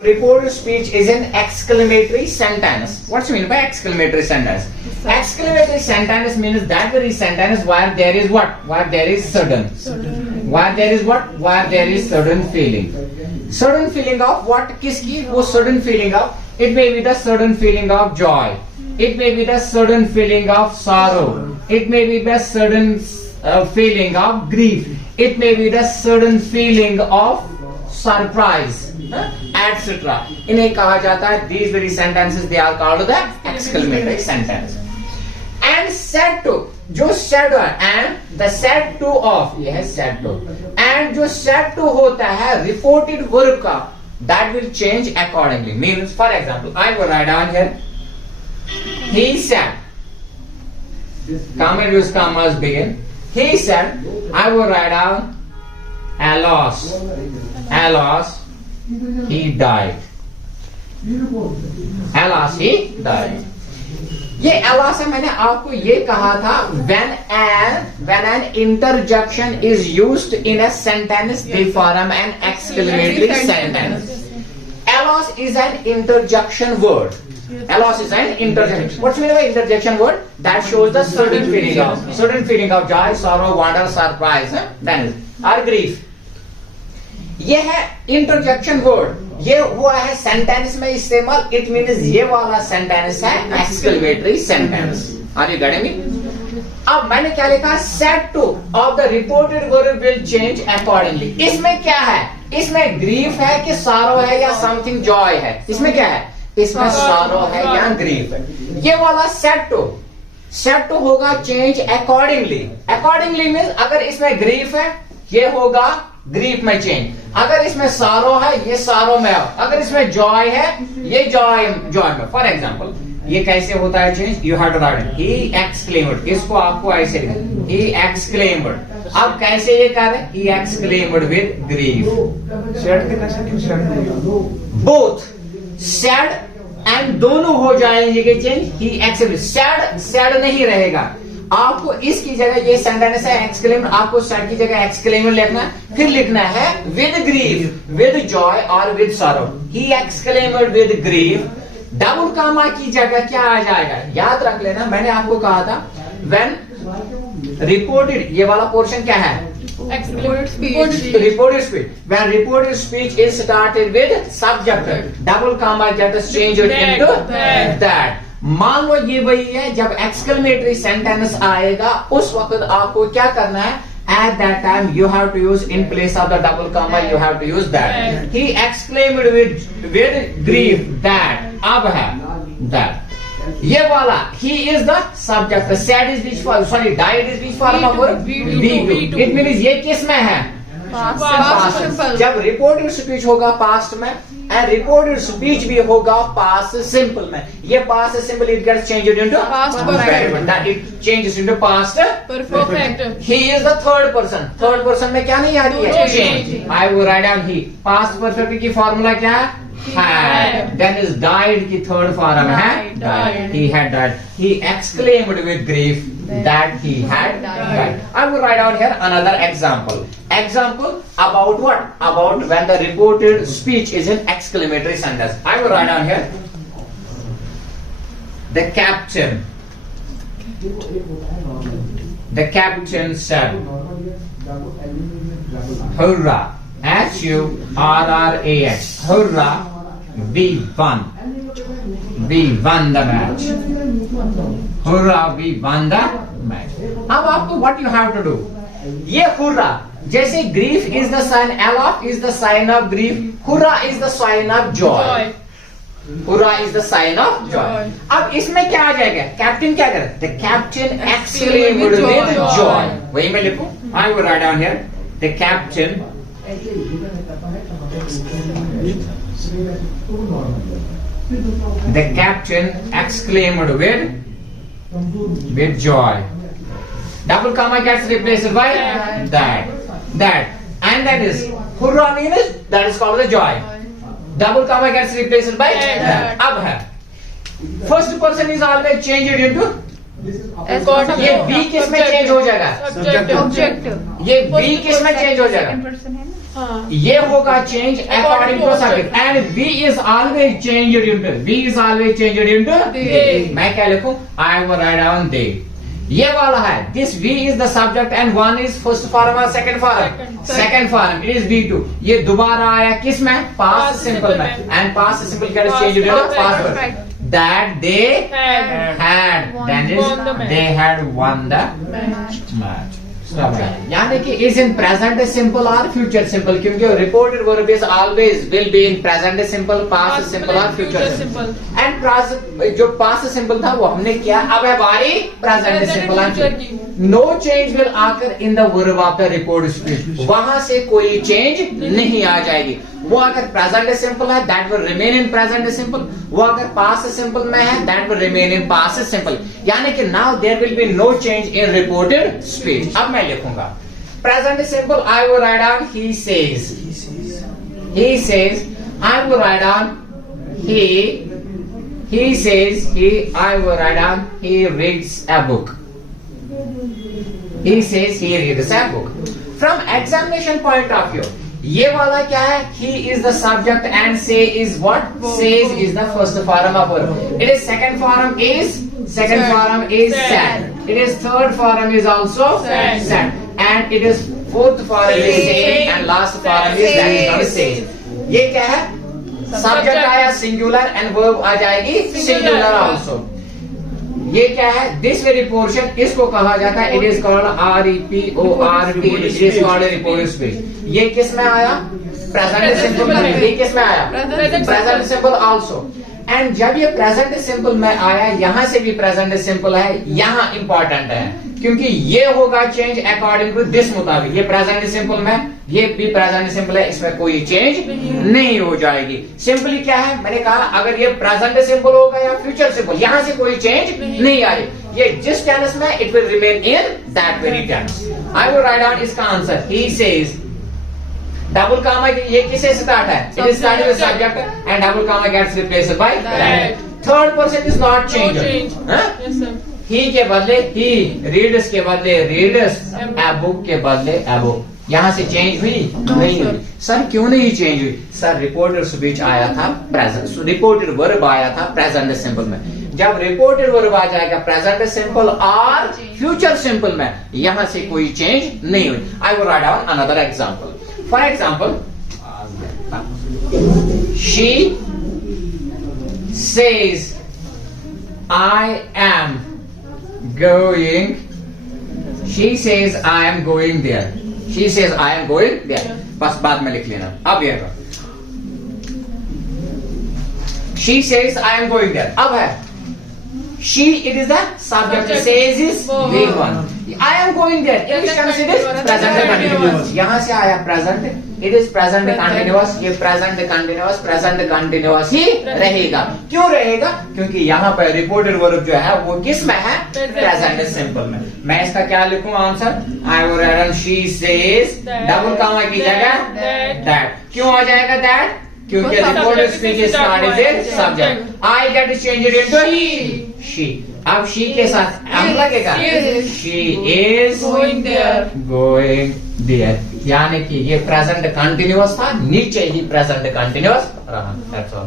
Reported speech is an exclamatory sentence. What's mean by exclamatory sentence? Exclamatory sentence means that very sentence where there is what? Where there is sudden. Where there is what? Where there is sudden feeling. Sudden feeling of what? किसकी? वो sudden feeling of. It may be the sudden feeling of joy. It may be the sudden feeling of sorrow. It may be the sudden feeling of grief. It may be the sudden feeling of surprise, etc. इन्हें कहा जाता है these very sentences they are called the exclamatory sentence. And said to, जो said है and the said to of, ये है said to, and जो said to होता है reported verb का, that will change accordingly. Means for example, I will write down here, he said, comma use commas begin. He said, I will write down, alas, alas, he died. Alas, he died. ये alas है, मैंने आपको ये कहा था when an interjection is used in a sentence they form an exclamatory sentence. Alas is an interjection word. Alas is an interjection. What's mean by interjection word? That shows the sudden feeling of joy, sorrow, wonder, surprise, that is, or grief. ये है interjection word, ये हुआ है sentence में इस्तेमाल. It means ये वाला sentence है exclamatory sentence. Are you getting me? अब मैंने क्या लिखा? Said to of the reported verb will change accordingly. इसमें क्या है? इसमें ग्रीफ है कि सारो है या समथिंग जॉय है? इसमें क्या है? इसमें सारो है या ग्रीफ है. ये वाला सेड टू होगा चेंज अकॉर्डिंगली. अकॉर्डिंगली मीन्स अगर इसमें ग्रीफ है ये होगा ग्रीफ में चेंज. अगर इसमें सारो है ये सारो में हो. अगर इसमें जॉय है ये जॉय में. फॉर एग्जांपल ये कैसे होता है change? You have to write he exclaimed. इसको आपको ऐसे लिखना, ही एक्सक्लेम्ड. अब कैसे ये कर रहे? ही exclaimed with grief. Both sad and दोनों हो जाएंगे चेंज. He exclaimed. सैड नहीं रहेगा. आपको इसकी जगह ये सेंटेंस है एक्सक्लेम्ड, आपको सैड की जगह एक्सक्लेम्ड लिखना है. फिर लिखना है विद ग्रीफ, विद जॉय और with sorrow. He exclaimed with grief. Double comma की जगह क्या आ जाएगा? याद रख लेना, मैंने आपको कहा था व्हेन रिपोर्टेड, ये वाला पोर्शन क्या है? Reported speech. When reported speech is started with subject, double comma gets changed into that. मान लो ये वही है, जब एक्सक्लेमेटरी सेंटेंस आएगा उस वक्त आपको क्या करना है? At that time you have to use in place of the double comma you have to use that. He exclaimed with grief that. अब है that. ये वाला he is the subject. Sad is which form? Sorry, died is which form of verb? V2. It means ये किस में है? Past. जब reported speech होगा पास्ट में एंड रिपोर्टेड स्पीच भी होगा पास्ट सिंपल में. ये past simple it gets changed into past perfect. That it changes into past perfect. He is the third person. Third person में क्या नहीं आती है? Change. I will write down he. Past perfect की formula क्या है? Had. Then is died की third form है died. He had died. He exclaimed with grief that he had died. I will write down here another example. Example about what? About when the reported speech is an exclamatory sentence. I will write down here. The captain said, "Hurrah! H-U-R-R-A-H. Hurrah! We won. We won the match. Hurrah! We won the match." अब आपको what you have to do? ये hurrah जैसे grief is the sign, alof is the sign of grief, hurrah is the sign of joy. Hurrah is the sign of joy. अब इसमें क्या आ जाएगा? Captain क्या करे? The captain exclaimed with joy. वही मैं लिखूं. I will write down here. The captain exclaimed with joy. Double comma gets replaced by that. And that is hurrah means that is called the joy. Double comma gets replaced by that. अब है first person is always changed into ये B किस में change हो जाएगा? Object. ये B किस में चेंज हो जाएगा? ये होगा change according to subject and we is always changed into They. मैं क्या लिखूं? I will write down they. ये वाला है this we is the subject and one is first form और second form. Second form it is B2। ये दोबारा आया किस में? पास्ट सिंपल में एंड पास्ट सिंपल क्या change into past that they had that is Won the match. they had won the match। यानी कि is in present simple or future simple, क्योंकि reported verb is always will be in present simple, past simple or future simple। and जो past simple था वो हमने किया। अब है बारी present simple की। No change will occur in the verb of the report speech। वहां से कोई change नहीं आ जाएगी। वो अगर present simple है that will remain in present simple, वो अगर past simple में है that will remain in past simple। यानी कि now there will be no change in reported speech। अब मैं लिखूंगा present simple I will write down he says, I will write down he says I will write down he reads a book, he says he reads a book। from examination point of view ये वाला क्या है? He is the subject and say is what? Says is the first form of verb। it is second form is said, it is third form is also said and it is fourth form is saying and last form is that is not says। ये क्या है? subject आया singular and verb आ जाएगी singular also। ये क्या है? This very portion इसको कहा जाता है it is called REPORT, it is called report speech. ये किस में आया? प्रेजेंट सिंपल में। ये किस में आया? Present simple also. एंड जब ये प्रेजेंट सिंपल में आया यहां से भी प्रेजेंट सिंपल है, यहां इंपॉर्टेंट है क्योंकि ये होगा चेंज अकॉर्डिंग टू दिस मुताबिक। ये प्रेजेंट सिंपल में, ये भी प्रेजेंट सिंपल है, इसमें कोई चेंज नहीं हो जाएगी। सिंपली क्या है? मैंने कहा अगर ये प्रेजेंट सिंपल होगा या फ्यूचर सिंपल यहां से कोई चेंज नहीं आ रही। ये जिस टेंस में it will remain in that very tense. I will write down इसका answer he says double comma ये किसे स्टार्ट है? It is started with subject and double comma gets replaced by that. Third person is not changed. He के बदले ही, readers के बदले readers, a book के बदले ए बुक। यहां से चेंज हुई? नहीं हुई। सर क्यों नहीं चेंज हुई? सर रिपोर्टेड स्पीच आया था प्रेजेंट, रिपोर्टेड वर्ब आया था प्रेजेंट सिंपल में। जब रिपोर्टेड वर्ब आ जाएगा प्रेजेंट सिंपल और फ्यूचर सिंपल में यहां से कोई चेंज नहीं हुई। आई will write down another example. For example she says I am going, she says I am going there, she says I am going there। बस बाद में लिख लेना। अब ये she says I am going there। अब है she, it is the subject, says is V1, I am going there it is considered present continuous। यहाँ से आया present, it is present continuous। ये present continuous ही रहेगा। क्यों रहेगा? क्योंकि यहाँ पर रिपोर्टेड वर्ब जो है वो किस में है? प्रेजेंट सिंपल में। मैं इसका क्या लिखूं answer? I will write down she says double comma की जगह दैट। क्यों आ जाएगा दैट? क्योंकि reported speech is started with subject. I get changed into she. अब शी के साथ एम लगेगा। शी इज गोइंग देयर यानी कि ये प्रेजेंट कंटिन्यूअस था, नीचे ही प्रेजेंट कंटिन्यूअस रहा।